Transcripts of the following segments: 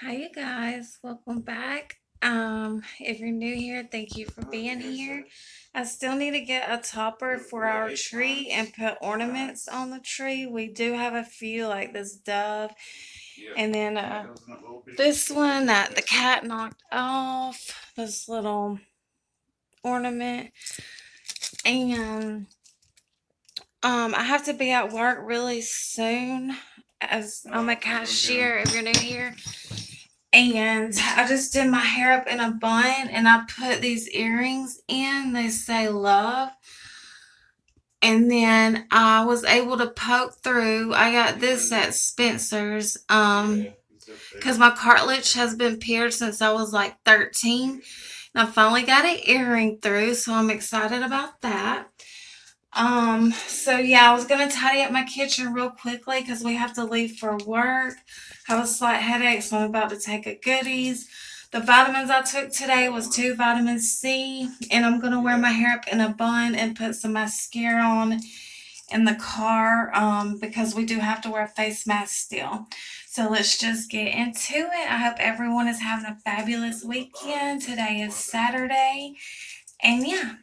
Hi, you guys. Welcome back. If you're new here, thank you for being here. I still need to get a topper for our tree and put ornaments on the tree. We do have a few, like this dove, and then this one that the cat knocked off, this little ornament. And I have to be at work really soon as I'm a cashier if you're new here. And I just did my hair up in a bun and I put these earrings in. They say love. And then I was able to poke through. I got this at Spencer's. Because my cartilage has been pierced since I was like 13. And I finally got an earring through, so I'm excited about that. So yeah, I was gonna tidy up my kitchen real quickly because we have to leave for work. I have a slight headache, so I'm about to take a goodies. The vitamins I took today was 2 vitamin C, and I'm gonna wear my hair up in a bun and put some mascara on in the car because we do have to wear a face mask still. So let's just get into it. I hope everyone is having a fabulous weekend. Today is Saturday, and yeah.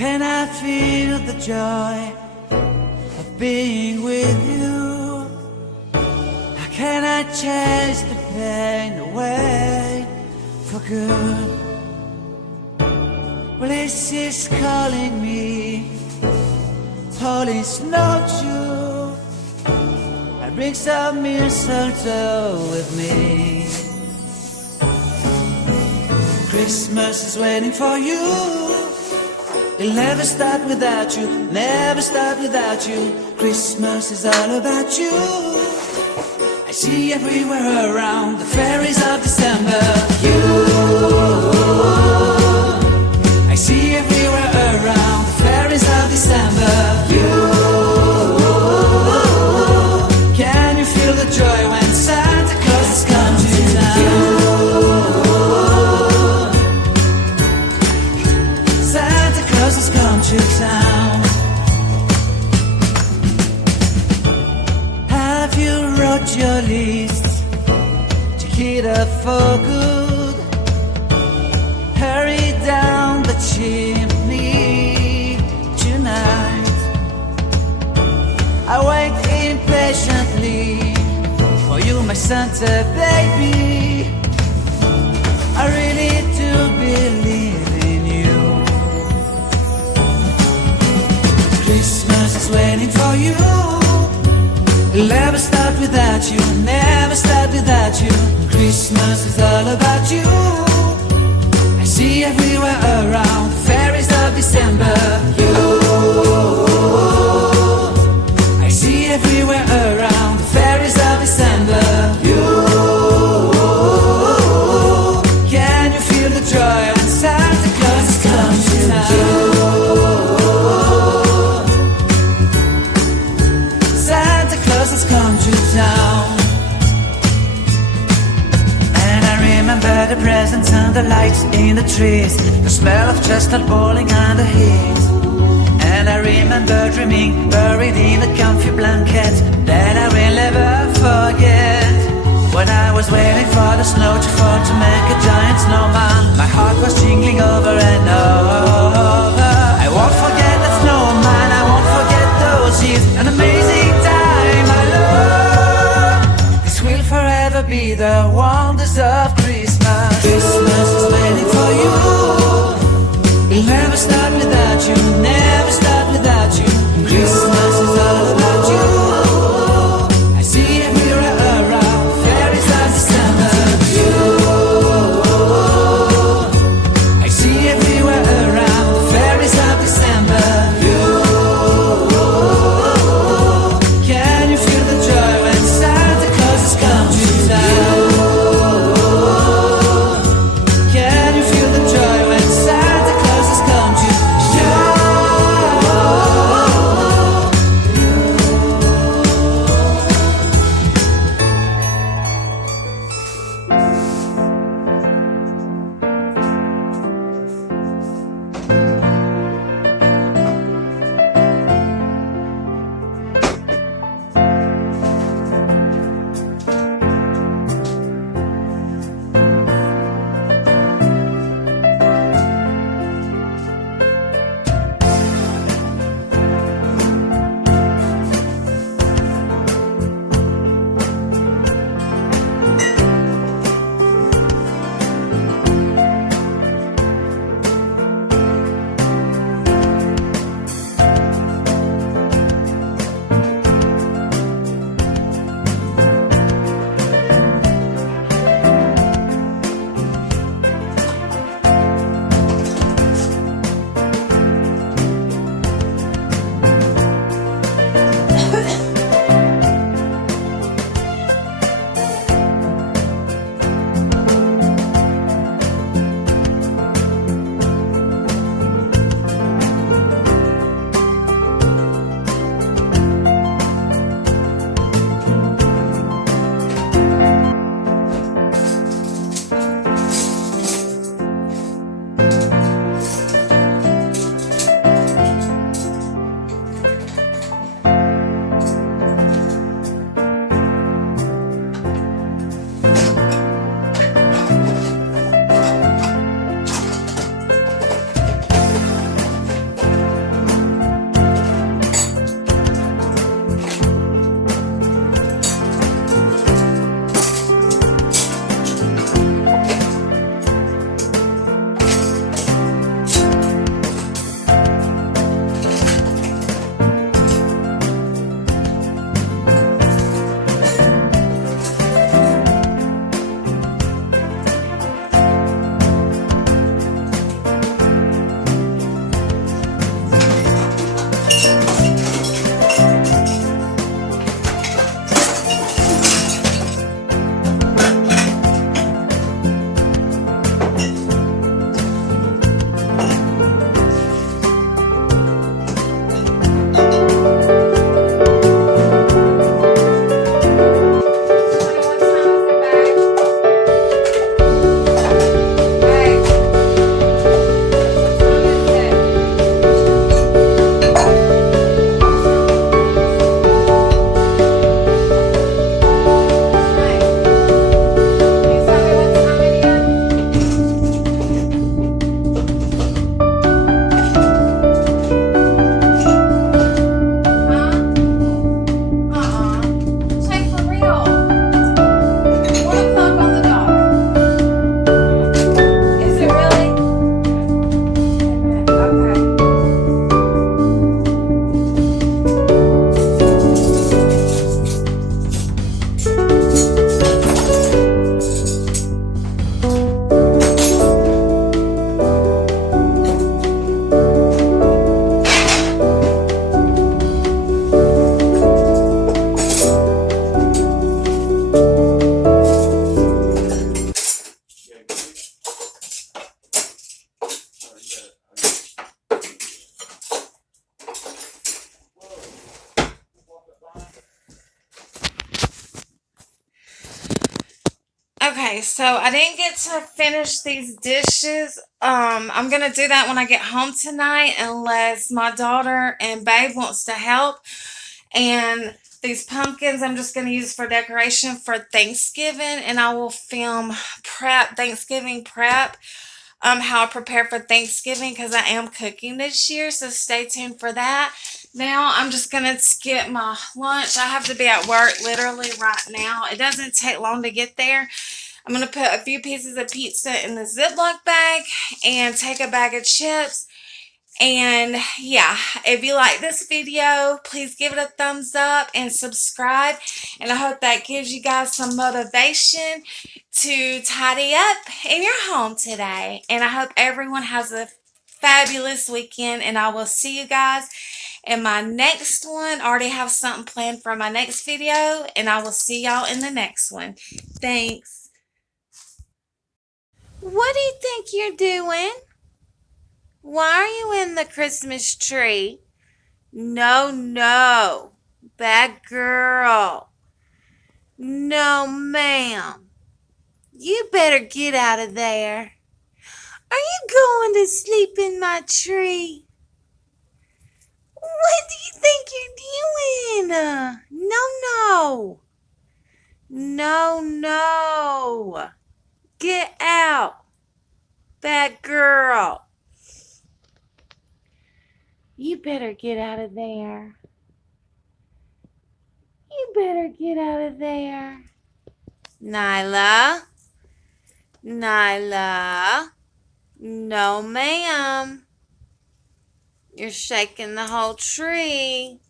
How can I feel the joy of being with you? How can I chase the pain away for good? Well, this is calling me, Polish not you. I bring some mistletoe with me. Christmas is waiting for you. It'll never start without you, never start without you. Christmas is all about you. I see everywhere around the fairies of December. You, I see everywhere around the fairies of December. You, can you feel the joy when Santa Claus has come to town? Santa Claus has come to town. Have you wrote your list? Check it up for good. Hurry down the chimney tonight. I wait impatiently for you, my Santa baby. I really do believe in you. Christmas is waiting for you. It'll never start without you, never start without you. Christmas is all about you. I see everywhere around the fairies of December. You, I see everywhere around the fairies of December. You, can you feel the joy when Santa Claus has come to town? Santa Claus has come to town. And I remember the presents and the lights in the trees, the smell of chestnut boiling under heat. And I remember dreaming, buried in a comfy blanket that I will never forget. When I was waiting for the snow to fall to make a giant snowman, my heart was jingling over and over. I won't forget that snowman, I won't forget those years. An amazing time, my love. This will forever be the wonders of Christmas. Christmas is waiting for you. It'll never start without you, never start without you. Christmas is all about you. I see everywhere around fairies of December. You, I see everywhere around fairies of December. You, can you feel the joy when Santa Claus has come to town? Can you feel the joy when Santa Claus has come to town? Okay, so I didn't get to finish these dishes. I'm gonna do that when I get home tonight, unless my daughter and Babe wants to help. And these pumpkins I'm just gonna use for decoration for Thanksgiving, and I will film Thanksgiving prep. How I prepare for Thanksgiving because I am cooking this year, so stay tuned for that. Now I'm just gonna skip my lunch. I have to be at work literally right now. It doesn't take long to get there. I'm going to put a few pieces of pizza in the Ziploc bag and take a bag of chips. And yeah, if you like this video, please give it a thumbs up and subscribe. And I hope that gives you guys some motivation to tidy up in your home today. And I hope everyone has a fabulous weekend. And I will see you guys in my next one. I already have something planned for my next video. And I will see y'all in the next one. Thanks. What do you think you're doing? Why are you in the Christmas tree? No, no. Bad girl. No, ma'am. You better get out of there. Are you going to sleep in my tree? What do you think you're doing? No, no. No, no. Get out. Bad girl. You better get out of there. You better get out of there. Nyla? Nyla? No, ma'am. You're shaking the whole tree.